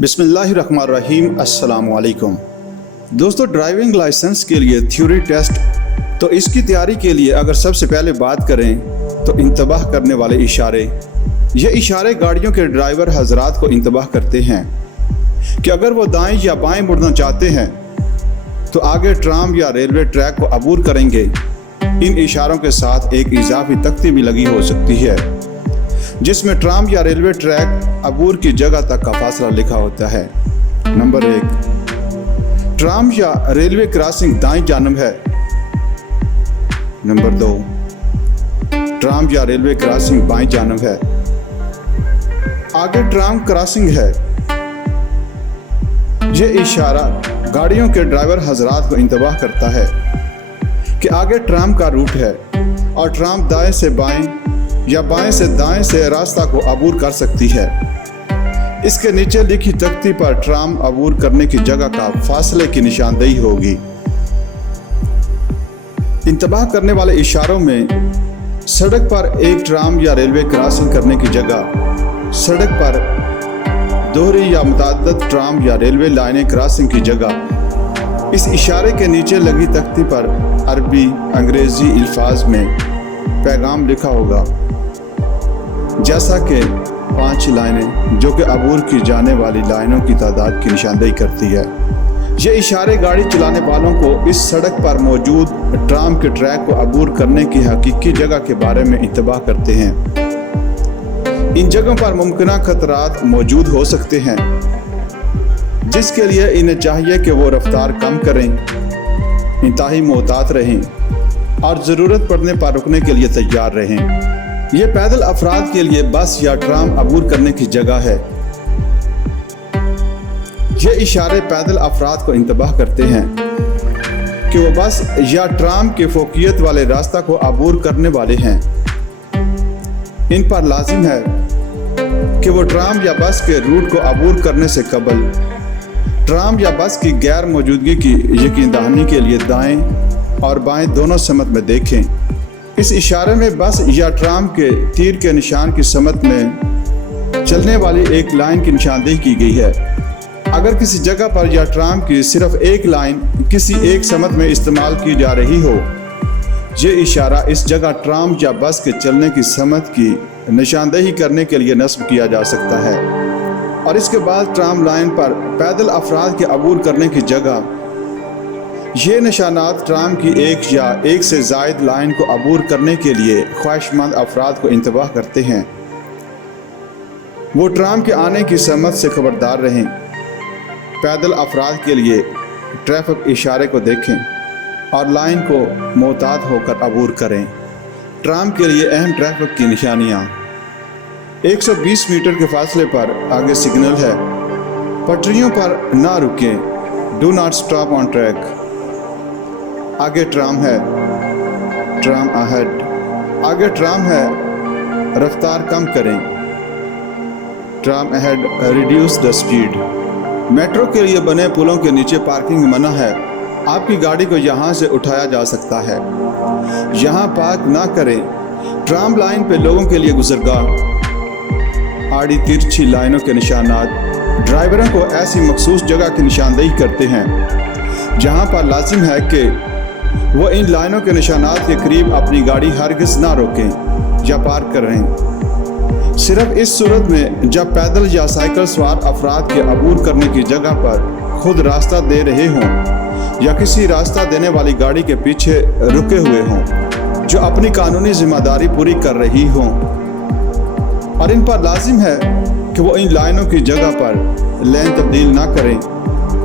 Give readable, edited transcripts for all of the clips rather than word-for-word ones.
बिस्मिल्लाहिर्रहमानिर्रहीम। अस्सलाम वालेकुम दोस्तों, ड्राइविंग लाइसेंस के लिए थ्योरी टेस्ट, तो इसकी तैयारी के लिए अगर सबसे पहले बात करें तो इंतबाह करने वाले इशारे। ये इशारे गाड़ियों के ड्राइवर हजरात को इंतबाह करते हैं कि अगर वो दाएं या बाएं मुड़ना चाहते हैं तो आगे ट्राम या रेलवे ट्रैक को अबूर करेंगे। इन इशारों के साथ एक इजाफी तख्ती भी लगी हो सकती है जिसमें ट्राम या रेलवे ट्रैक अबूर की जगह तक का फासला लिखा होता है। नंबर 1, ट्राम या रेलवे क्रॉसिंग दाईं जानब है। नंबर 2, ट्राम या रेलवे क्रॉसिंग बाईं जानब है। आगे ट्राम क्रॉसिंग है। ये इशारा गाड़ियों के ड्राइवर हजरात को इंतबाह करता है कि आगे ट्राम का रूट है और ट्राम दाएं से बाएं या बाएं से दाएं से रास्ता को अबूर कर सकती है। इसके नीचे लिखी तख्ती पर ट्राम अबूर करने की जगह का फासले की निशानदेही होगी। इंतबाह करने वाले इशारों में सड़क पर एक ट्राम या रेलवे क्रॉसिंग करने की जगह, सड़क पर दोहरी या मुतअद्दिद ट्राम या रेलवे लाइनें क्रॉसिंग की जगह। इस इशारे के नीचे लगी तख्ती पर अरबी अंग्रेजी अल्फाज में पैगाम लिखा होगा, जैसा कि 5 लाइनें जो कि अबूर की जाने वाली लाइनों की तादाद की निशानदेही करती है। ये इशारे गाड़ी चलाने वालों को इस सड़क पर मौजूद ट्राम के ट्रैक को अबूर करने की हकीकी जगह के बारे में इंतबाह करते हैं। इन जगहों पर मुमकिन खतरात मौजूद हो सकते हैं, जिसके लिए इन्हें चाहिए कि वो रफ्तार कम करें, इंतहाई मोहतात रहें और ज़रूरत पड़ने पर रुकने के लिए तैयार रहें। ये पैदल अफराद के लिए बस या ट्राम अबूर करने की जगह है। ये इशारे पैदल अफराद को इंतबाह करते हैं कि वो बस या ट्राम के फोकियत वाले रास्ता को अबूर करने वाले हैं। इन पर लाजिम है कि वो ट्राम या बस के रूट को अबूर करने से कबल ट्राम या बस की गैर मौजूदगी की यकीन दहानी के लिए दाएं और बाएं दोनों समत में देखें। इस इशारे में बस या ट्राम के तीर के निशान की समत में चलने वाली एक लाइन की निशानदेही की गई है। अगर किसी जगह पर या ट्राम की सिर्फ एक लाइन किसी एक समत में इस्तेमाल की जा रही हो, ये इशारा इस जगह ट्राम या बस के चलने की समत की निशानदेही करने के लिए नस्ब किया जा सकता है। और इसके बाद ट्राम लाइन पर पैदल अफराद के अबूर करने की जगह ये निशानात ट्राम की एक या एक से ज़ायद लाइन को अबूर करने के लिए ख्वाहिशमंद अफराद को इंतबाह करते हैं। वो ट्राम के आने की समत से खबरदार रहें। पैदल अफराद के लिए ट्रैफिक इशारे को देखें और लाइन को मोहतात होकर अबूर करें। ट्राम के लिए अहम ट्रैफिक की निशानियाँ: 120 मीटर के फासले पर आगे सिग्नल है। पटरियों पर ना रुकें, do not stop on track. आगे ट्राम है, ट्राम अहेड। आगे ट्राम है, रफ्तार कम करें। Tram ahead, reduce the speed. Metro के लिए बने पुलों के नीचे पार्किंग मना है। आपकी गाड़ी को यहाँ से उठाया जा सकता है। यहाँ पार्क ना करें। ट्राम लाइन पे लोगों के लिए गुजरगाह। आड़ी तिरछी लाइनों के निशानात ड्राइवरों को ऐसी मखसूस जगह की निशानदेही करते हैं जहाँ पर लाजिम है कि वो इन लाइनों के निशानात के करीब अपनी गाड़ी हरगिज़ ना रोकें या पार्क करें। सिर्फ इस सूरत में जब पैदल या साइकिल सवार अफराद के अबूर करने की जगह पर खुद रास्ता दे रहे हों या किसी रास्ता देने वाली गाड़ी के पीछे रुके हुए हों जो अपनी कानूनी जिम्मेदारी पूरी कर रही हों। और इन पर लाजिम है कि वो इन लाइनों की जगह पर लेन तब्दील ना करें।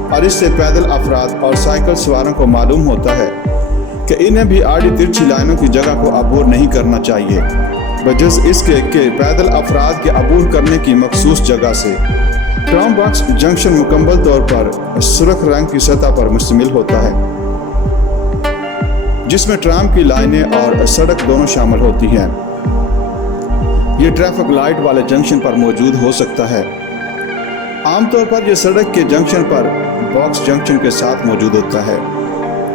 और इससे पैदल अफराद और साइकिल सवारों को मालूम होता है कि इन्हें भी आड़ी तिरछी लाइनों की जगह को अबूर नहीं करना चाहिए, बजस इसके कि पैदल अफराद के अबूर करने की मखसूस जगह से। ट्राम बॉक्स जंक्शन मुकम्मल तौर पर सुर्ख रंग की सतह पर मुश्तमिल होता है, जिसमें ट्राम की लाइनें और सड़क दोनों शामिल होती हैं। ये ट्रैफिक लाइट वाले जंक्शन पर मौजूद हो सकता है। आमतौर पर यह सड़क के जंक्शन पर बॉक्स जंक्शन के साथ मौजूद होता है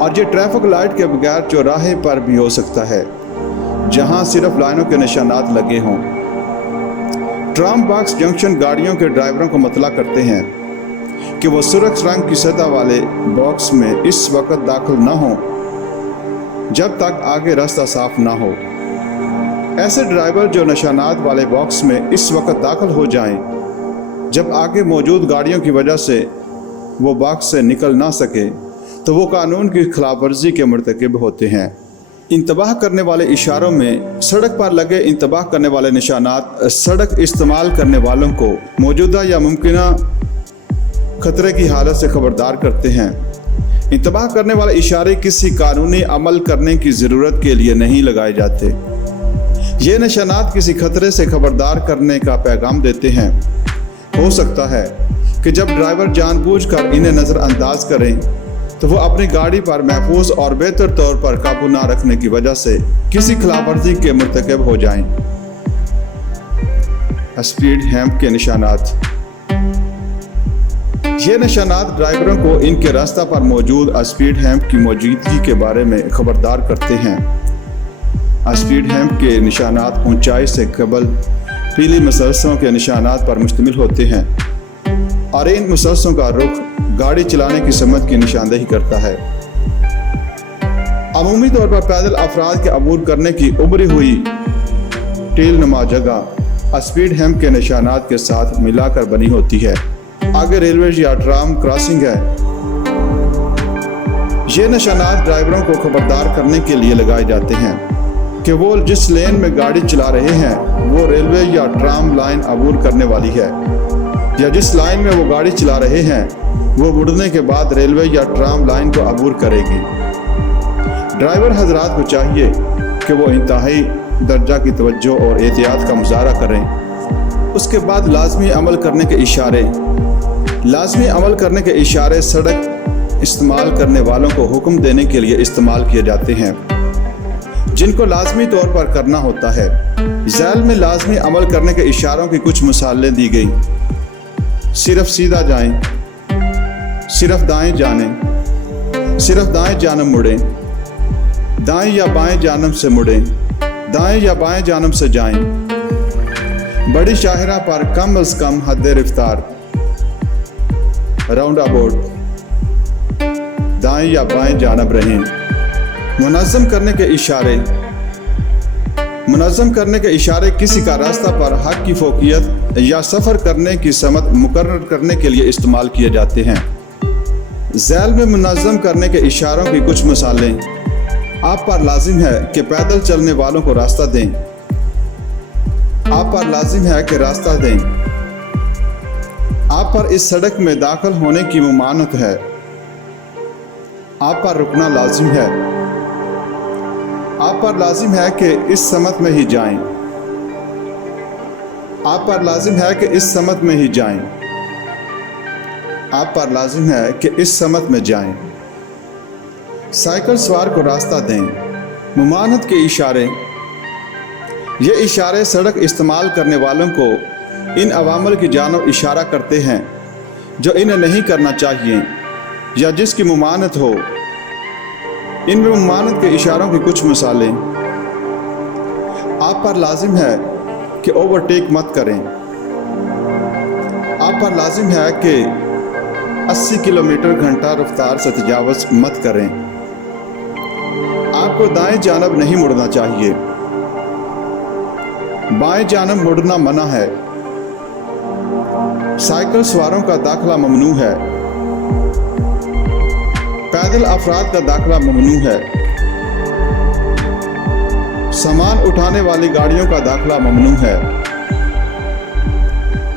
और ये ट्रैफिक लाइट के बगैर चौराहे पर भी हो सकता है जहां सिर्फ लाइनों के निशानात लगे हों। ट्राम बॉक्स जंक्शन गाड़ियों के ड्राइवरों को मतला करते हैं کہ وہ سرخ رنگ کی سطح والے باکس میں اس وقت داخل نہ ہوں جب تک آگے راستہ صاف نہ ہو۔ ایسے ڈرائیور جو نشانات والے باکس میں اس وقت داخل ہو جائیں جب آگے موجود گاڑیوں کی وجہ سے وہ باکس سے نکل نہ سکے تو وہ قانون کی خلاف ورزی کے مرتکب ہوتے ہیں۔ انتباہ کرنے والے اشاروں میں سڑک پر لگے انتباہ کرنے والے نشانات سڑک استعمال کرنے والوں کو موجودہ یا ممکنہ خطرے کی حالت سے خبردار کرتے ہیں۔ انتباہ کرنے والے اشارے کسی قانونی عمل کرنے کی ضرورت کے لیے نہیں لگائے جاتے۔ یہ نشانات کسی خطرے سے خبردار کرنے کا پیغام دیتے ہیں۔ ہو سکتا ہے کہ جب ڈرائیور جان بوجھ کر انہیں نظر انداز کریں تو وہ اپنی گاڑی پر محفوظ اور بہتر طور پر قابو نہ رکھنے کی وجہ سے کسی خلاف ورزی کے مرتکب ہو جائیں۔ اسپیڈ ہیمپ کے نشانات۔ یہ نشانات ڈرائیوروں کو ان کے راستہ پر موجود اسپیڈ ہیمپ کی موجودگی کے بارے میں خبردار کرتے ہیں۔ اسپیڈ ہیمپ کے نشانات اونچائی سے قبل پیلی مسلسلوں کے نشانات پر مشتمل ہوتے ہیں اور ان مسلسلوں کا رخ گاڑی چلانے کی سمت کی نشاندہی کرتا ہے۔ عمومی طور پر پیدل افراد کے عبور کرنے کی ابھری ہوئی ٹیل نما جگہ اسپیڈ ہیمپ کے نشانات کے ساتھ ملا کر بنی ہوتی ہے۔ آگے ریلوے یا ٹرام کراسنگ ہے۔ یہ نشانات ڈرائیوروں کو خبردار کرنے کے لیے لگائے جاتے ہیں کہ وہ جس لین میں گاڑی چلا رہے ہیں وہ ریلوے یا ٹرام لائن عبور کرنے والی ہے، یا جس لائن میں وہ گاڑی چلا رہے ہیں وہ مڑنے کے بعد ریلوے یا ٹرام لائن کو عبور کرے گی۔ ڈرائیور حضرات کو چاہیے کہ وہ انتہائی درجہ کی توجہ اور احتیاط کا مظاہرہ کریں۔ اس کے بعد لازمی عمل کرنے کے اشارے سڑک استعمال کرنے والوں کو حکم دینے کے لیے استعمال کیے جاتے ہیں جن کو لازمی طور پر کرنا ہوتا ہے۔ ذیل میں لازمی عمل کرنے کے اشاروں کی کچھ مثالیں دی گئی: صرف سیدھا جائیں، صرف دائیں جانیں، صرف دائیں جانب مڑیں، دائیں یا بائیں جانب سے مڑیں، دائیں یا بائیں جانب سے جائیں، بڑی شاہراہ پر کم از کم حد رفتار، راؤنڈ اباؤٹ، دائیں یا بائیں جانب رہیں۔ منظم کرنے کے اشارے کسی کا راستہ پر حق کی فوقیت یا سفر کرنے کی سمت مقرر کرنے کے لیے استعمال کیے جاتے ہیں۔ ذیل میں منظم کرنے کے اشاروں کی کچھ مثالیں: آپ پر لازم ہے کہ پیدل چلنے والوں کو راستہ دیں، آپ پر لازم ہے کہ راستہ دیں، آپ پر اس سڑک میں داخل ہونے کی ممانعت ہے، آپ پر رکنا لازم ہے، آپ پر لازم ہے کہ اس سمت میں ہی جائیں، آپ پر لازم ہے کہ اس سمت میں ہی جائیں، آپ پر لازم ہے کہ اس سمت میں جائیں۔ سائیکل سوار کو راستہ دیں۔ ممانعت کے اشارے۔ یہ اشارے سڑک استعمال کرنے والوں کو ان عوامل کی جانب اشارہ کرتے ہیں جو انہیں نہیں کرنا چاہیے یا جس کی ممانعت ہو۔ ان میں ممانعت کے اشاروں کی کچھ مثالیں: آپ پر لازم ہے کہ اوورٹیک مت کریں، آپ پر لازم ہے کہ 80 کلومیٹر گھنٹہ رفتار سے تجاوز مت کریں، آپ کو دائیں جانب نہیں مڑنا چاہیے، بائیں جانب مڑنا منع ہے، سائیکل سواروں کا داخلہ ممنوع ہے، پیدل افراد کا داخلہ ممنوع ہے، سامان اٹھانے والی گاڑیوں کا داخلہ ممنوع ہے،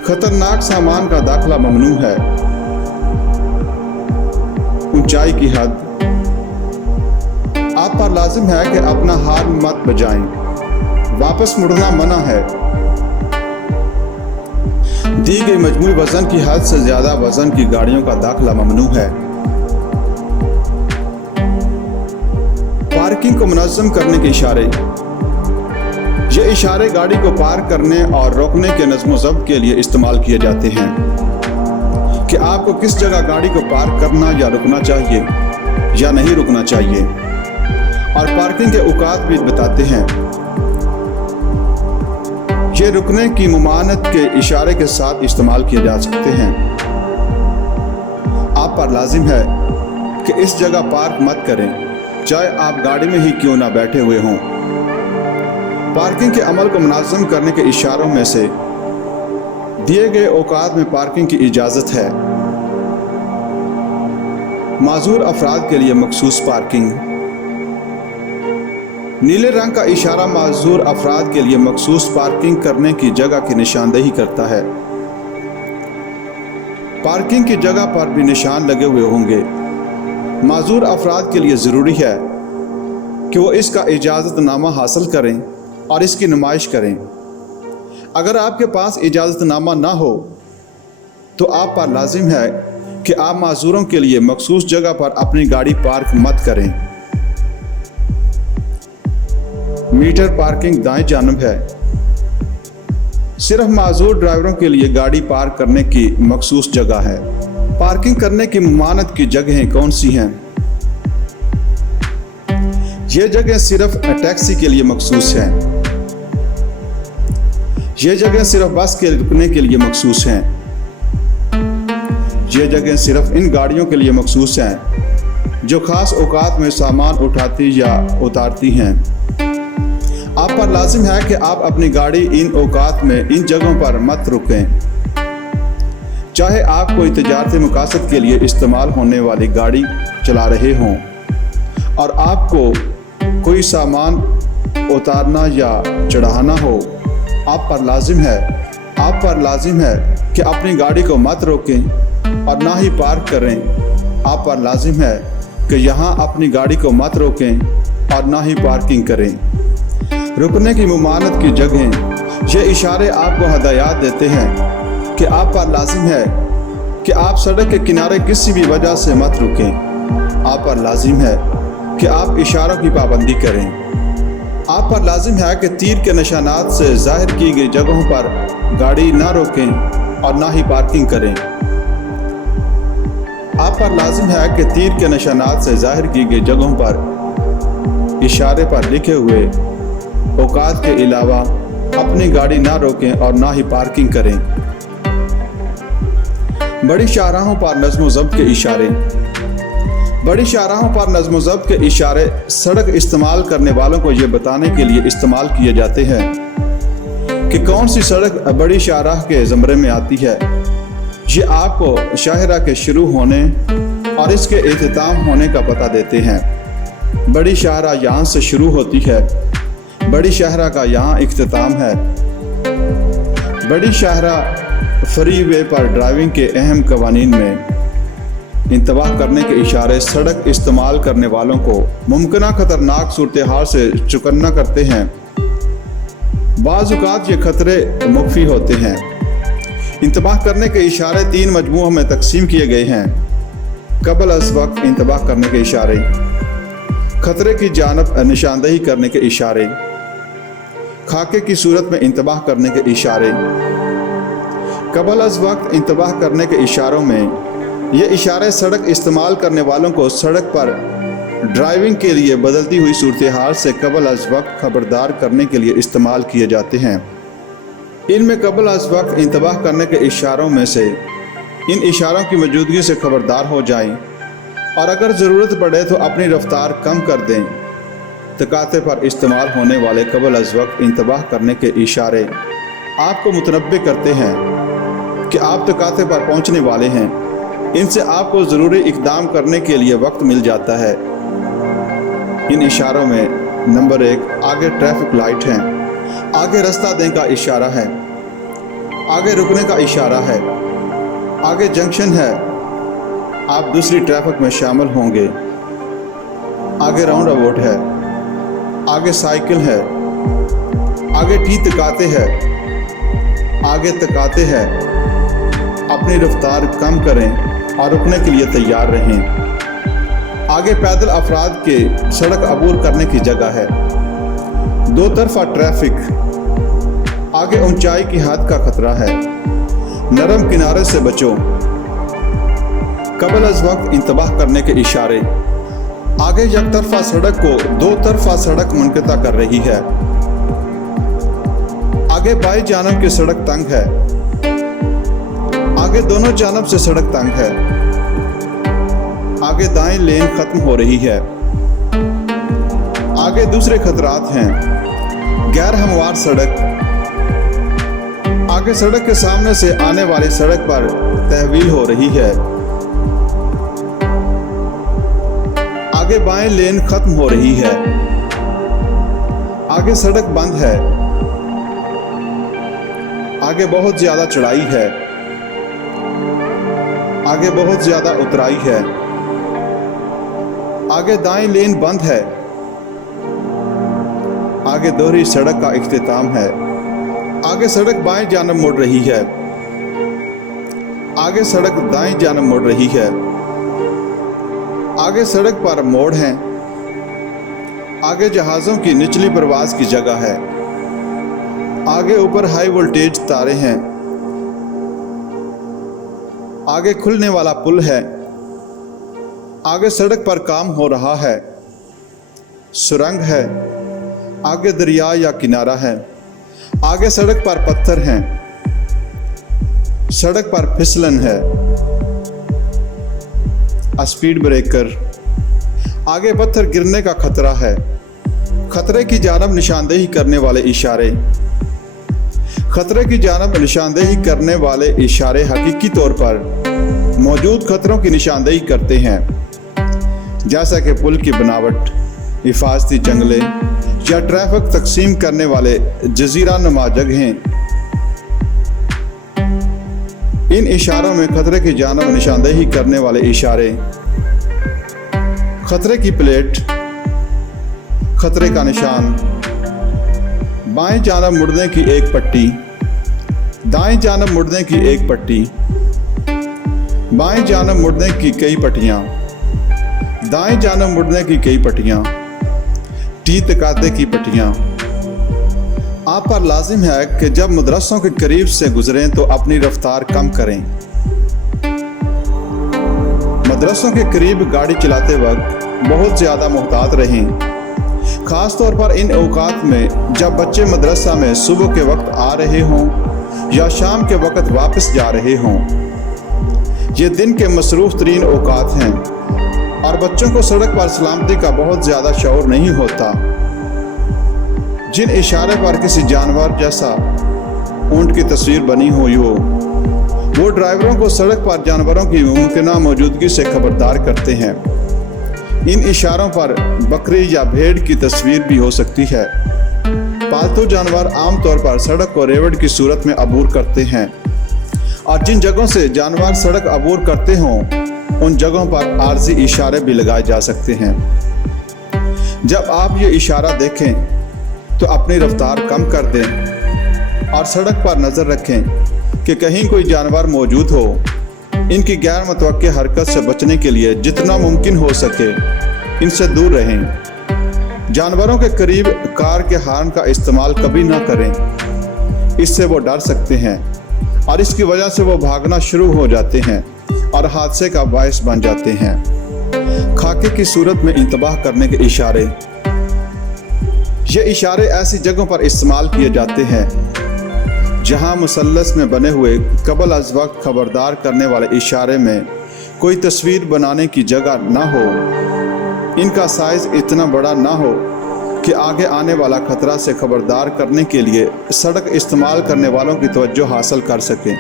خطرناک سامان کا داخلہ ممنوع ہے، اونچائی کی حد۔ آپ پر لازم ہے کہ اپنا ہارن مت بجائیں، واپس مڑنا منع ہے، دی گئی مجموعی وزن کی حد سے زیادہ وزن کی گاڑیوں کا داخلہ ممنوع ہے۔ پارکنگ کو منظم کرنے کے اشارے۔ یہ اشارے گاڑی کو پارک کرنے اور روکنے کے نظم و ضبط کے لیے استعمال کیے جاتے ہیں کہ آپ کو کس جگہ گاڑی کو پارک کرنا یا رکنا چاہیے یا نہیں رکنا چاہیے، اور پارکنگ کے اوقات بھی بتاتے ہیں۔ یہ رکنے کی ممانعت کے اشارے کے ساتھ استعمال کیے جا سکتے ہیں۔ लाजिम है कि इस जगह पार्क मत करें, चाहे आप गाड़ी में ही क्यों ना बैठे हुए हों। पार्किंग के अमल को मुनाज़्ज़म करने के इशारों में से दिए गए औकात में पार्किंग की इजाज़त है। माजूर अफराद के लिए मखसूस पार्किंग। नीले रंग का इशारा माजूर अफराद के लिए मखसूस पार्किंग करने की जगह की निशानदेही करता है। पार्किंग की जगह पर भी निशान लगे हुए होंगे। माजूर अफराद के लिए ज़रूरी है कि वो इसका इजाज़तनामा हासिल करें और इसकी नुमाइश करें। अगर आपके पास इजाज़तनामा ना हो तो आप पर लाजिम है कि आप माजूरों के लिए मखसूस जगह पर अपनी गाड़ी पार्क मत करें। मीटर पार्किंग दाएं जानब है। सिर्फ माजूर ड्राइवरों के लिए गाड़ी पार्क करने की मखसूस जगह है। पार्किंग करने की ममानत की जगहें कौन सी हैं? ये जगह सिर्फ टैक्सी के लिए मखसूस हैं। ये जगह सिर्फ बस के रुकने के लिए मखसूस हैं। ये जगह सिर्फ इन गाड़ियों के लिए मखसूस हैं जो खास औकात में सामान उठाती या उतारती हैं। आप पर लाजिम है कि आप अपनी गाड़ी इन औकात में इन जगहों पर मत रुकें, चाहे आप कोई तिजारती मकासद के लिए इस्तेमाल होने वाली गाड़ी चला रहे हों और आपको कोई सामान उतारना या चढ़ाना हो। आप पर लाजिम है कि अपनी गाड़ी को मत रोकें और ना ही पार्क करें। आप पर लाजिम है कि यहाँ अपनी गाड़ी को मत रोकें और ना ही पार्किंग करें। रुकने की ममानत की जगहें ये इशारे आपको हदायत देते हैं कि आप पर लाजिम है कि आप सड़क के किनारे किसी भी वजह से मत रुकें। आप पर लाजिम है कि आप इशारों की पाबंदी करें। आप पर लाजिम है कि तीर के निशानात से जाहिर की गई जगहों पर गाड़ी ना रोकें और ना ही पार्किंग करें। आप पर लाजिम है कि तीर के निशानात से जाहिर की गई जगहों पर इशारे पर लिखे हुए औकात के अलावा अपनी गाड़ी ना रोकें और ना ही पार्किंग करें। बड़ी शाहराहों पर नज़्म व ज़ब्त के इशारे। बड़ी शाहराहों पर नज़्म व ज़ब्त के इशारे सड़क इस्तेमाल करने वालों को ये बताने के लिए इस्तेमाल किए जाते हैं कि कौन सी सड़क बड़ी शाहराह के ज़मरे में आती है। ये आपको शाहरा के शुरू होने और इसके इख्तिताम होने का पता देते हैं। बड़ी शाहरा यहाँ से शुरू होती है, बड़ी शाहरा का यहाँ इख्तिताम है। बड़ी शाहरा फ्री वे पर ड्राइविंग के अहम कवानीन में इंतबाह करने के इशारे सड़क इस्तेमाल करने वालों को मुमकिन खतरनाक सूरत हाल से चौकन्ना करते हैं। बाज़ औक़ात ये खतरे मुख्फी होते हैं। इंतबाह करने के इशारे 3 मजमूओं में तकसीम किए गए हैं। क़ब्ल अज़ वक्त इंतबाह करने के इशारे, खतरे की जानब निशानदेही करने के इशारे, खाके की सूरत में इंतबाह करने के इशारे। क़ब्ल अज़ वक्त इंतबाह करने के इशारों में ये इशारे सड़क इस्तेमाल करने वालों को सड़क पर ड्राइविंग के लिए बदलती हुई सूरत हाल से क़ब्ल अज़ वक्त खबरदार करने के लिए इस्तेमाल किए जाते हैं। इनमें क़ब्ल अज़ वक्त इंतबाह करने के इशारों में से इन इशारों की मौजूदगी से खबरदार हो जाएं और अगर ज़रूरत पड़े तो अपनी रफ्तार कम कर दें। तकाते पर इस्तेमाल होने वाले क़ब्ल अज़ वक्त इंतबाह करने के इशारे आपको मुतनब्बे करते हैं कि आप तकाते पर पहुंचने वाले हैं। इनसे आपको ज़रूरी इक़दाम करने के लिए वक्त मिल जाता है। इन इशारों में नंबर 1 आगे ट्रैफिक लाइट है, आगे रास्ता दें का इशारा है, आगे रुकने का इशारा है, आगे जंक्शन है, आप दूसरी ट्रैफिक में शामिल होंगे, आगे राउंड अबाउट है, आगे साइकिल है, आगे टी तकाते है, आगे तकाते है। अपनी रफ्तार कम करें और रुकने के लिए तैयार रहें। आगे पैदल अफराद के सड़क अबूर करने की जगह है। 2 तरफा ट्रैफिक, आगे ऊंचाई की हद का खतरा है, नरम किनारे से बचो। क़ब्ल अज़ वक्त इंतबाह करने के इशारे, आगे एक तरफा सड़क को 2 तरफा सड़क मुनक़ता कर रही है, आगे बाईं जानब की सड़क तंग है, आगे दोनों जानब से सड़क तंग है, आगे दाएं लेन खत्म हो रही है। आगे दूसरे खतरात हैं। गैर हमवार सड़क। आगे सड़क के सामने से आने वाली सड़क पर तहवील हो रही है। आगे बाएं लेन खत्म हो रही है। आगे सड़क बंद है। आगे बहुत ज्यादा चढ़ाई है। आगे बहुत ज्यादा उतराई है। आगे दाएं लेन बंद है। आगे दोहरी सड़क का इख्तिताम है। आगे सड़क बाएं जानब मुड़ रही है। आगे सड़क दाएं जानब मुड़ रही है। आगे सड़क पर मोड़ हैं। आगे जहाज़ों की निचली परवाज की जगह है। आगे ऊपर हाई वोल्टेज तारे हैं। आगे खुलने वाला पुल है। आगे सड़क पर काम हो रहा है। सुरंग है। आगे दरिया या किनारा है। आगे सड़क पर पत्थर हैं। सड़क पर फिसलन है। Speed breaker. आगे पत्थर गिरने का खतरा है। खतरे की जानब निशानदेही करने वाले इशारे। खतरे की जानब निशानदेही करने वाले इशारे हकीकी तौर पर मौजूद खतरों की निशानदेही करते हैं, जैसा कि पुल की बनावट, हिफाजती जंगले या ट्रैफिक तकसीम करने वाले जजीरा नुमा जगहें। इन इशारों में खतरे की जानब निशानदेही करने वाले इशारे, खतरे की प्लेट, खतरे का निशान, बाएं जानब मुड़ने की एक पट्टी, दाएं जानब मुड़ने की एक पट्टी, बाएं जानब मुड़ने की कई पट्टियां, दाएं जानब मुड़ने की कई पट्टियां, टी तकाते की पट्टियां। आप पर लाजिम है कि जब मदरसों के करीब से गुजरें तो अपनी रफ्तार कम करें। मदरसों के करीब गाड़ी चलाते वक्त बहुत ज़्यादा मुहतात रहें, ख़ास तौर पर इन औकात में जब बच्चे मदरसा में सुबह के वक्त आ रहे हों या शाम के वक्त वापस जा रहे हों। ये दिन के मसरूफ़ तरीन औकात हैं और बच्चों को सड़क पर सलामती का बहुत ज़्यादा शऊर नहीं होता। जिन इशारे पर किसी जानवर जैसा ऊंट की तस्वीर बनी हुई हो, वो ड्राइवरों को सड़क पर जानवरों की मुमकिना मौजूदगी से खबरदार करते हैं। इन इशारों पर बकरी या भेड़ की तस्वीर भी हो सकती है। पालतू जानवर आमतौर पर सड़क को रेवड़ की सूरत में अबूर करते हैं और जिन जगहों से जानवर सड़क अबूर करते हों उन जगहों पर आर्जी इशारे भी लगाए जा सकते हैं। जब आप ये इशारा देखें तो अपनी रफ्तार कम कर दें और सड़क पर नज़र रखें कि कहीं कोई जानवर मौजूद हो। इनकी गैर मुतवक्के हरकत से बचने के लिए जितना मुमकिन हो सके इनसे दूर रहें। जानवरों के करीब कार के हॉर्न का इस्तेमाल कभी ना करें, इससे वो डर सकते हैं और इसकी वजह से वो भागना शुरू हो जाते हैं और हादसे का बायस बन जाते हैं। खाके की सूरत में इंतबाह करने के इशारे। ये इशारे ऐसी जगहों पर इस्तेमाल किए जाते हैं जहां मुसल्लस में बने हुए कबल अज वक्त खबरदार करने वाले इशारे में कोई तस्वीर बनाने की जगह ना हो, इनका साइज इतना बड़ा ना हो कि आगे आने वाला खतरा से खबरदार करने के लिए सड़क इस्तेमाल करने वालों की तवज्जो हासिल कर सकें।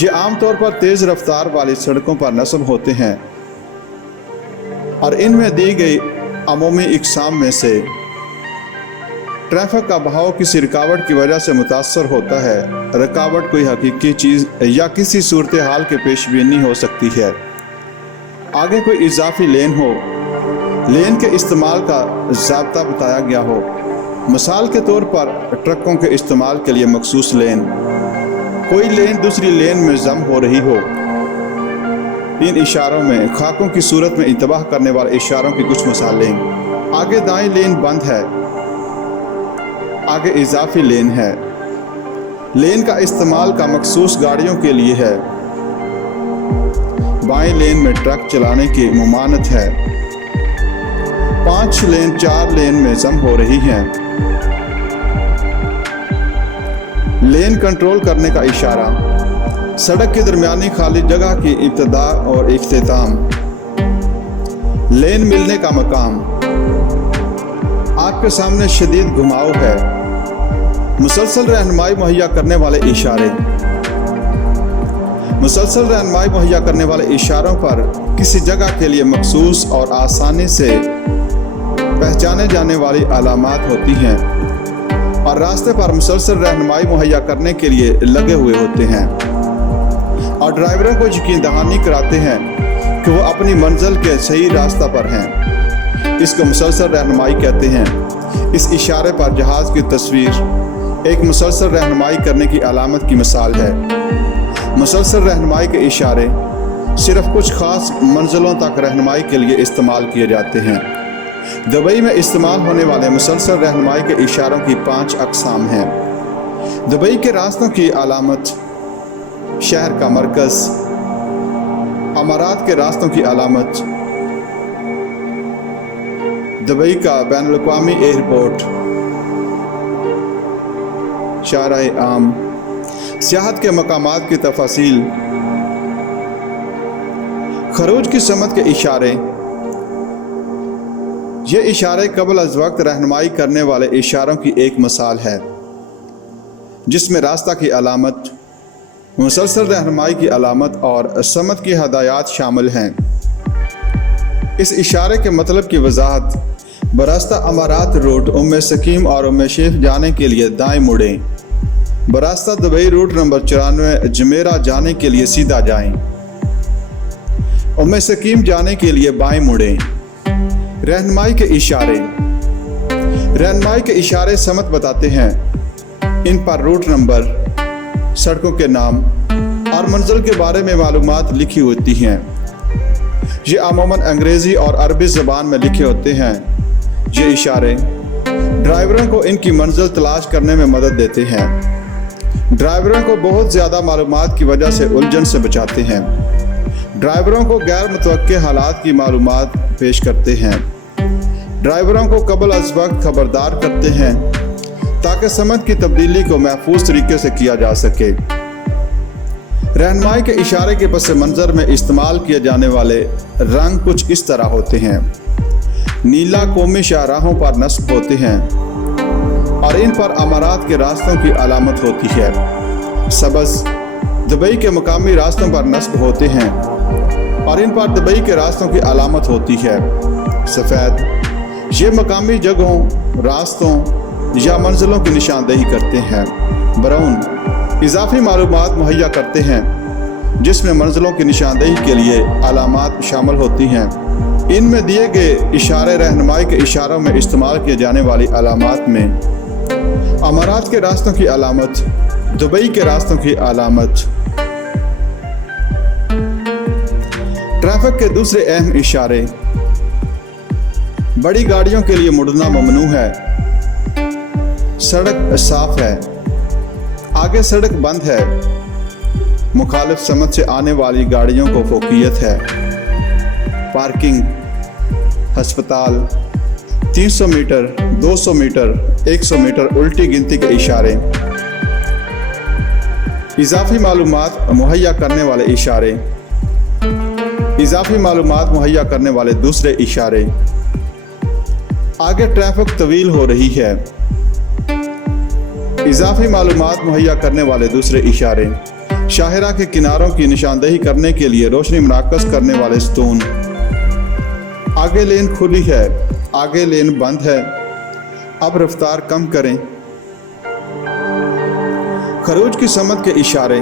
ये आमतौर पर तेज़ रफ्तार वाली सड़कों पर नस्ब होते हैं और इनमें दी गई अमूमी इक़साम में से ट्रैफिक का बहाव किसी रुकावट की वजह से मुतासर होता है। रुकावट कोई हकीकी चीज़ या किसी सूरत हाल के पेशबीनी हो सकती है। आगे कोई इजाफी लेन हो, लेन के इस्तेमाल का ज़ाब्ता बताया गया हो। मिसाल के तौर पर ट्रकों के इस्तेमाल के लिए मखसूस लेन, कोई लेन दूसरी लेन में जम हो रही हो। इन इशारों में खाकों की सूरत में इंतबाह करने वाले इशारों की कुछ मिसालें। आगे दाएं लेन बंद है, आगे इजाफी लेन है। लेन का इस्तेमाल का मखसूस गाड़ियों के लिए है। बाएं लेन में ट्रक चलाने की मुमानत है। 5 लेन 4 लेन में जम हो रही हैं। लेन कंट्रोल करने का इशारा, सड़क की दरमियानी खाली जगह की इब्तिदा और इख्तिताम। लेन मिलने का मकाम, आपके सामने शदीद घुमाव है, मुसलसल रहनुमाई मुहैया करने वाले इशारे। मुसलसल रहनुमाई मुहैया करने वाले इशारों पर किसी जगह के लिए मखसूस और आसानी से पहचाने जाने वाली अलामात होती हैं और रास्ते पर मुसलसल रहनुमाई मुहैया करने के लिए लगे हुए होते हैं और ड्राइवरों को यकीन दहानी कराते हैं कि वो अपनी मंजिल के सही रास्ता पर हैं। इसको मुसलसल रहनुमाई कहते हैं। इस इशारे पर जहाज़ की तस्वीर एक मुसलसल रहनुमाई करने की अलामत की मिसाल है। मुसलसल रहनुमाई के इशारे सिर्फ कुछ ख़ास मंजिलों तक रहनुमाई के लिए इस्तेमाल किए जाते हैं। दुबई में इस्तेमाल होने वाले मुसलसल रहनुमाई के इशारों की 5 अक़साम हैं। दुबई के रास्तों की अलामत, शहर का मरकज़, अमारात के रास्तों की अलामत, दुबई का बैनुल-अक़वामी एयरपोर्ट, शाहराह आम, सियाहत के मकामात की तफासील, खरूज की समत के इशारे। ये इशारे कबल अज़ वक्त रहनुमाई करने वाले इशारों की एक मिसाल है जिसमें रास्ता की अलामत, मुसलसल रहनुमाई की अलामत और समत की हदायत शामिल हैं। इस इशारे के मतलब की वजाहत, बरास्ता अमारात रूट उम्मे सकीम और उम्मे शेख जाने के लिए दाएं मुड़ें, बरास्ता दुबई रूट नंबर 94 जमेरा जाने के लिए सीधा जाएं, उम्मे सकीम जाने के लिए बाएं मुड़ें। रहनुमाई के इशारे। रहनुमाई के इशारे समत बताते हैं। इन पर रूट नंबर, सड़कों के नाम और मंजिल के बारे में मालूमात लिखी होती हैं। ये अमूमन अंग्रेज़ी और अरबी ज़बान में लिखे होते हैं। ये इशारे ड्राइवरों को इनकी मंजिल तलाश करने में मदद देते हैं। ड्राइवरों को बहुत ज़्यादा मालूमात की वजह से उलझन से बचाते हैं। ड्राइवरों को गैर मुतवक्के हालात की मालूमात पेश करते हैं। ड्राइवरों को कबल अज़ वक्त खबरदार करते हैं ताकि समत की तब्दीली को महफूज तरीके से किया जा सके। रहनुमाई के इशारे के पस मंज़र में इस्तेमाल किए जाने वाले रंग कुछ इस तरह होते हैं। नीला कौमी शाहराहों पर नस्ब होते हैं और इन पर अमारात के रास्तों की अलामत होती है। सबज़ दुबई के मकामी रास्तों पर नस्ब होते हैं और इन पर दुबई के रास्तों की अलामत होती है। सफ़ेद ये मकामी जगहों, रास्तों या मंजिलों की निशानदेही करते हैं। ब्राउन इजाफी मालूमात मुहैया करते हैं जिसमें मंजिलों की निशानदेही के लिए अलामात शामिल होती हैं। इनमें दिए गए इशारे रहनुमाई के इशारों में इस्तेमाल किए जाने वाली अलामात में अमारात के रास्तों की अलामत, दुबई के रास्तों की अलामत। ट्रैफिक के दूसरे अहम इशारे। बड़ी गाड़ियों के लिए मुड़ना ममनू है, सड़क साफ है, आगे सड़क बंद है, मुखालिफ समत से आने वाली गाड़ियों को फोकियत है। पार्किंग, अस्पताल, 300 मीटर, 200 मीटर, 100 मीटर उल्टी गिनती के इशारे। इजाफी मालूमात मुहैया करने वाले इशारे। इजाफी मालूमात मुहैया करने वाले दूसरे इशारे। आगे ट्रैफिक तवील हो रही है। इजाफी मालूमात मुहैया करने वाले दूसरे इशारे। शाहरा के किनारों की निशानदेही करने के लिए रोशनी मुनाक्कस करने वाले सतून। आगे लेन खुली है, आगे लेन बंद है, अब रफ्तार कम करें। खरूज की समत के इशारे।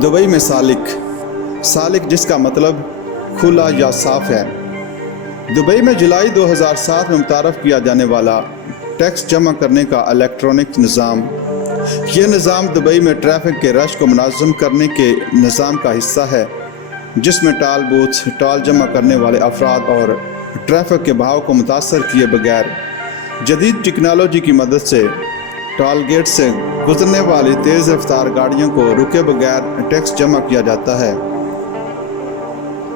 दुबई में सालिक, सालिक जिसका मतलब खुला या साफ है। दुबई में जुलाई 2007 में मुतारफ़ किया जाने वाला टैक्स जमा करने का इलेक्ट्रॉनिक निज़ाम। यह निज़ाम दुबई में ट्रैफिक के रश को मुनाज़म करने के निज़ाम का हिस्सा है जिसमें टाल बूथ, टाल जमा करने वाले अफराद और ट्रैफिक के बहाव को मुतासर किए बगैर जदीद टेक्नोलॉजी की मदद से टोल गेट से गुजरने वाली तेज़ रफ्तार गाड़ियों को रुके बगैर टैक्स जमा किया जाता है।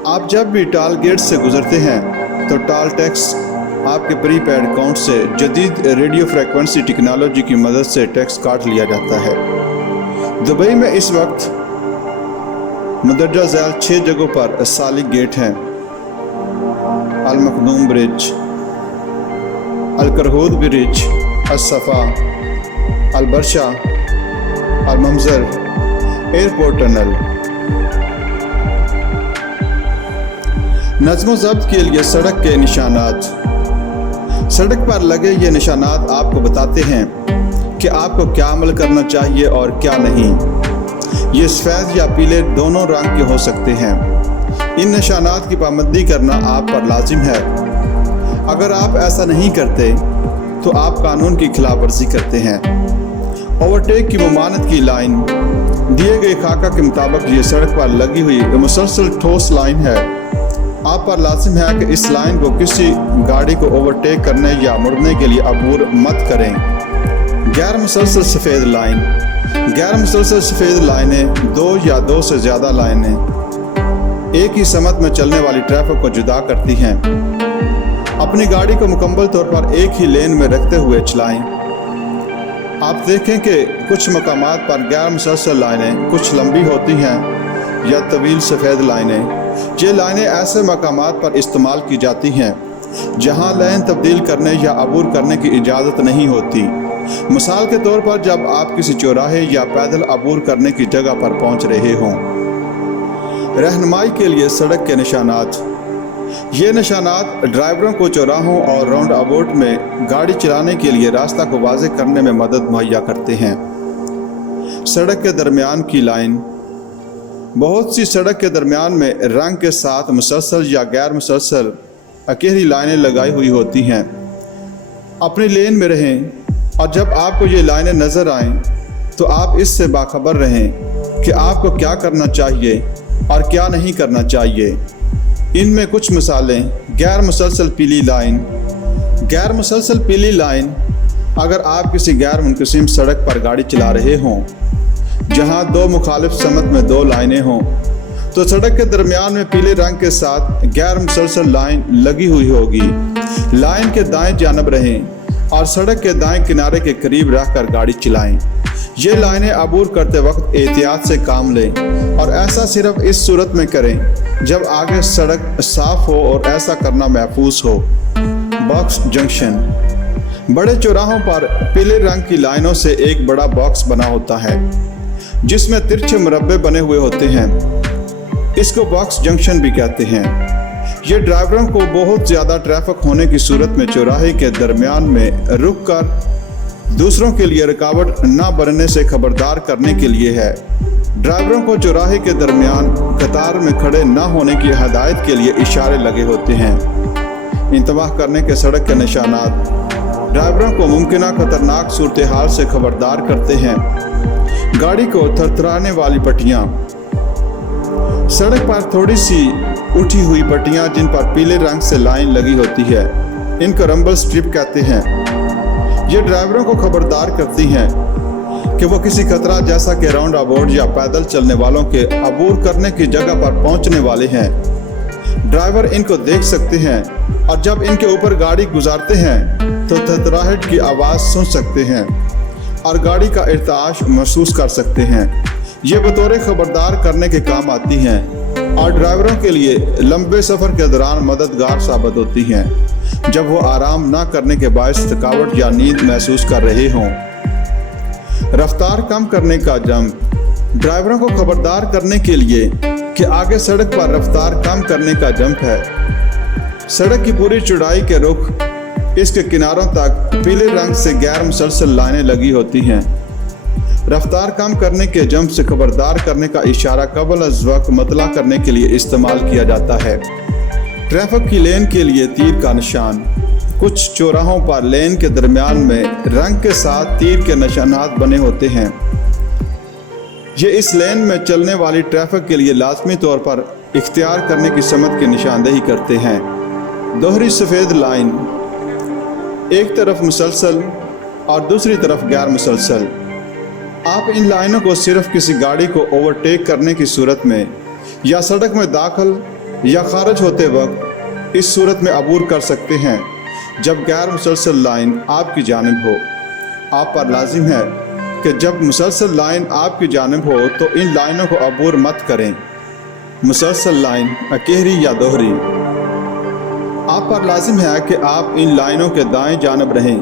आप जब भी टोल गेट से गुजरते हैं तो टोल टैक्स आपके प्रीपेड अकाउंट से जदीद रेडियो फ्रीक्वेंसी टेक्नोलॉजी की मदद से टैक्स काट लिया जाता है। दुबई में इस वक्त मुंदरजा झैल 6 जगहों पर सालिक गेट हैं। المخدوم برج، الکرہود برج، الصفا، البرشا، الممزر، ایئرپورٹ ٹنل۔ نظم و ضبط کے لیے سڑک کے نشانات۔ سڑک پر لگے یہ نشانات آپ کو بتاتے ہیں کہ آپ کو کیا عمل کرنا چاہیے اور کیا نہیں۔ یہ سفید یا پیلے دونوں رنگ کے ہو سکتے ہیں۔ ان نشانات کی پابندی کرنا آپ پر لازم ہے۔ اگر آپ ایسا نہیں کرتے تو آپ قانون کی خلاف ورزی کرتے ہیں۔ اوورٹیک کی ممانعت کی لائن۔ دیے گئے خاکہ کے مطابق یہ سڑک پر لگی ہوئی مسلسل ٹھوس لائن ہے۔ آپ پر لازم ہے کہ اس لائن کو کسی گاڑی کو اوورٹیک کرنے یا مڑنے کے لیے عبور مت کریں۔ غیر مسلسل سفید لائن۔ غیر مسلسل سفید لائنیں دو یا دو سے زیادہ لائنیں ایک ہی سمت میں چلنے والی ٹریفک کو جدا کرتی ہیں۔ اپنی گاڑی کو مکمل طور پر ایک ہی لین میں رکھتے ہوئے چلائیں۔ آپ دیکھیں کہ کچھ مقامات پر غیر مسلسل لائنیں کچھ لمبی ہوتی ہیں یا طویل سفید لائنیں۔ یہ لائنیں ایسے مقامات پر استعمال کی جاتی ہیں جہاں لین تبدیل کرنے یا عبور کرنے کی اجازت نہیں ہوتی۔ مثال کے طور پر جب آپ کسی چوراہے یا پیدل عبور کرنے کی جگہ پر پہنچ رہے ہوں۔ رہنمائی کے لیے سڑک کے نشانات۔ یہ نشانات ڈرائیوروں کو چوراہوں اور راؤنڈ اباؤٹ میں گاڑی چلانے کے لیے راستہ کو واضح کرنے میں مدد مہیا کرتے ہیں۔ سڑک کے درمیان کی لائن۔ بہت سی سڑک کے درمیان میں رنگ کے ساتھ مسلسل یا غیر مسلسل اکیلی لائنیں لگائی ہوئی ہوتی ہیں۔ اپنی لین میں رہیں اور جب آپ کو یہ لائنیں نظر آئیں تو آپ اس سے باخبر رہیں کہ آپ کو کیا کرنا چاہیے اور کیا نہیں کرنا چاہیے۔ ان میں کچھ مثالیں: غیر مسلسل پیلی لائن۔ غیر مسلسل پیلی لائن اگر آپ کسی غیر منقسم سڑک پر گاڑی چلا رہے ہوں جہاں دو مخالف سمت میں دو لائنیں ہوں تو سڑک کے درمیان میں پیلے رنگ کے ساتھ غیر مسلسل لائن لگی ہوئی ہوگی۔ لائن کے دائیں جانب رہیں اور سڑک کے دائیں کنارے کے قریب رہ کر گاڑی چلائیں۔ یہ لائنیں عبور کرتے وقت احتیاط سے کام لیں اور ایسا صرف اس صورت میں کریں جب آگے سڑک صاف ہو اور ایسا کرنا محفوظ ہو۔ Box junction. بڑے چوراہوں پر پیلے رنگ کی لائنوں سے ایک بڑا باکس بنا ہوتا ہے جس میں ترچھے مربع بنے ہوئے ہوتے ہیں۔ اس کو باکس جنکشن بھی کہتے ہیں۔ یہ ڈرائیوروں کو بہت زیادہ ٹریفک ہونے کی صورت میں چوراہے کے درمیان میں رک کر دوسروں کے لیے رکاوٹ نہ بننے سے خبردار کرنے کے لیے ہے۔ ڈرائیوروں کو چوراہے کے درمیان قطار میں کھڑے نہ ہونے کی ہدایت کے لیے اشارے لگے ہوتے ہیں۔ انتباہ کرنے کے سڑک کے نشانات ڈرائیوروں کو ممکنہ خطرناک صورتحال سے خبردار کرتے ہیں۔ گاڑی کو تھرتھرانے والی پٹیاں۔ سڑک پر تھوڑی سی اٹھی ہوئی پٹیاں جن پر پیلے رنگ سے لائن لگی ہوتی ہے، ان کو رمبل سٹرپ کہتے ہیں۔ یہ ڈرائیوروں کو خبردار کرتی ہیں کہ وہ کسی خطرہ جیسا کہ راؤنڈ اباؤٹ یا پیدل چلنے والوں کے عبور کرنے کی جگہ پر پہنچنے والے ہیں۔ ڈرائیور ان کو دیکھ سکتے ہیں اور جب ان کے اوپر گاڑی گزارتے ہیں تو تھرتھراہٹ کی آواز سن سکتے ہیں اور گاڑی کا ارتعاش محسوس کر سکتے ہیں۔ یہ بطور خبردار کرنے کے کام آتی ہیں اور ڈرائیوروں کے لیے لمبے سفر کے دوران مددگار ثابت ہوتی ہیں جب وہ آرام نہ کرنے کے باعث تھکاوٹ یا نیند محسوس کر رہے ہوں۔ رفتار کم کرنے کا جمپ۔ ڈرائیوروں کو خبردار کرنے کے لیے کہ آگے سڑک پر رفتار کم کرنے کا جمپ ہے۔ سڑک کی پوری چوڑائی کے رخ اس کے کناروں تک پیلے رنگ سے غیر مسلسل لائنیں لگی ہوتی ہیں۔ رفتار کم کرنے کے جمپ سے خبردار کرنے کا اشارہ قبل از وقت مطلع کرنے کے لیے استعمال کیا جاتا ہے۔ ٹریفک کی لین کے لیے تیر کا نشان۔ کچھ چوراہوں پر لین کے درمیان میں رنگ کے ساتھ تیر کے نشانات بنے ہوتے ہیں۔ یہ اس لین میں چلنے والی ٹریفک کے لیے لازمی طور پر اختیار کرنے کی سمت کی نشاندہی کرتے ہیں۔ دوہری سفید لائن، ایک طرف مسلسل اور دوسری طرف غیر مسلسل۔ آپ ان لائنوں کو صرف کسی گاڑی کو اوورٹیک کرنے کی صورت میں یا سڑک میں داخل یا خارج ہوتے وقت اس صورت میں عبور کر سکتے ہیں جب غیر مسلسل لائن آپ کی جانب ہو۔ آپ پر لازم ہے کہ جب مسلسل لائن آپ کی جانب ہو تو ان لائنوں کو عبور مت کریں۔ مسلسل لائن، اکیری یا دوہری۔ आप पर लाजिम है कि आप इन लाइनों के दाएं जानब रहें।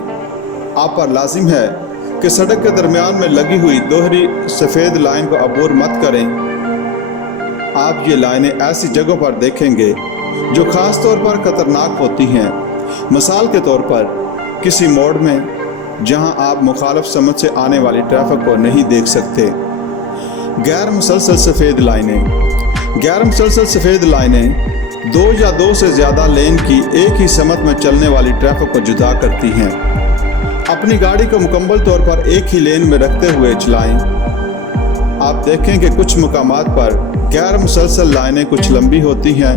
आप पर लाजिम है कि सड़क के दरमियान में लगी हुई दोहरी सफ़ेद लाइन को अबूर मत करें। आप ये लाइनें ऐसी जगहों पर देखेंगे जो ख़ास तौर पर ख़तरनाक होती हैं। मिसाल के तौर पर किसी मोड़ में जहां आप मुखालिफ समत से आने वाली ट्रैफिक को नहीं देख सकते। गैर मुसलसल सफ़ेद लाइनें दो या दो से ज़्यादा लेन की एक ही समत में चलने वाली ट्रैफिक को जुदा करती हैं। अपनी गाड़ी को मुकम्मल तौर पर एक ही लेन में रखते हुए चलाएं। आप देखें कि कुछ मकामात पर गैर मुसलसल लाइनें कुछ लंबी होती हैं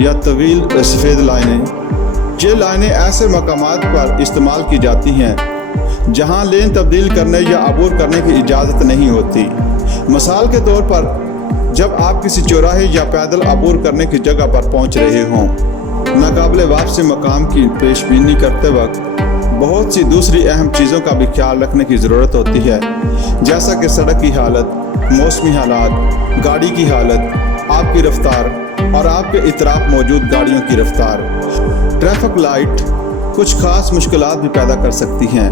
या तवील सफ़ेद लाइनें। ये लाइनें ऐसे मकामात पर इस्तेमाल की जाती हैं जहां लेन तब्दील करने या अबूर करने की इजाज़त नहीं होती। मिसाल के तौर पर जब आप किसी चौराहे या पैदल अबूर करने की जगह पर पहुंच रहे हों। नाकाबिले वापसी मकाम की पेशबीनी करते वक्त बहुत सी दूसरी अहम चीज़ों का भी ख्याल रखने की ज़रूरत होती है, जैसा कि सड़क की हालत, मौसमी हालात, गाड़ी की हालत, आपकी रफ्तार और आपके इतराफ मौजूद गाड़ियों की रफ्तार। ट्रैफिक लाइट कुछ खास मुश्किलात भी पैदा कर सकती हैं।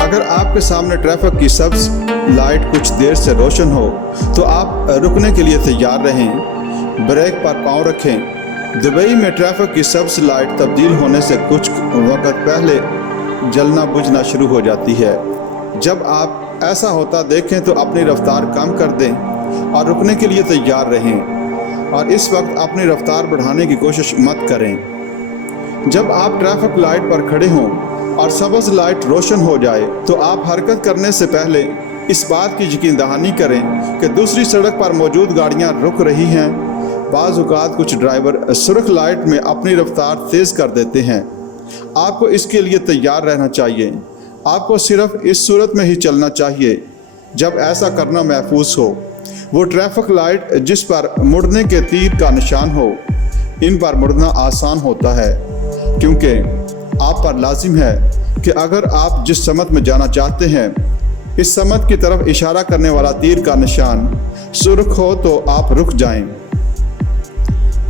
अगर आपके सामने ट्रैफिक की सब्ज़ लाइट कुछ देर से रोशन हो तो आप रुकने के लिए तैयार रहें, ब्रेक पर पाँव रखें। दुबई में ट्रैफिक की सब्ज़ लाइट तब्दील होने से कुछ वक्त पहले जलना बुझना शुरू हो जाती है। जब आप ऐसा होता देखें तो अपनी रफ्तार कम कर दें और रुकने के लिए तैयार रहें, और इस वक्त अपनी रफ्तार बढ़ाने की कोशिश मत करें। जब आप ट्रैफिक लाइट पर खड़े हों और सब्ज़ लाइट रोशन हो जाए तो आप हरकत करने से पहले इस बात की यकीन दहानी करें कि दूसरी सड़क पर मौजूद गाड़ियां रुक रही हैं। बाज़ औक़ात कुछ ड्राइवर सुर्ख लाइट में अपनी रफ्तार तेज़ कर देते हैं। आपको इसके लिए तैयार रहना चाहिए। आपको सिर्फ इस सूरत में ही चलना चाहिए जब ऐसा करना महफूज हो। वो ट्रैफिक लाइट जिस पर मुड़ने के तीर का निशान हो, इन पर मुड़ना आसान होता है, क्योंकि आप पर लाजिम है कि अगर आप जिस समत में जाना चाहते हैं, इस समत की तरफ इशारा करने वाला तीर का निशान सुर्ख हो तो आप रुक जाएं।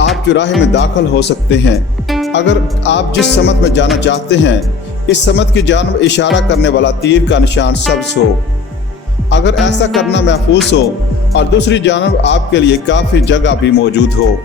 आप चौराहे में दाखिल हो सकते हैं। अगर आप जिस समत में जाना चाहते हैं, इस समत की जानब इशारा करने वाला तीर का निशान सब्ज़ हो। अगर ऐसा करना महफूज हो और दूसरी जानब आपके लिए काफ़ी जगह भी मौजूद हो।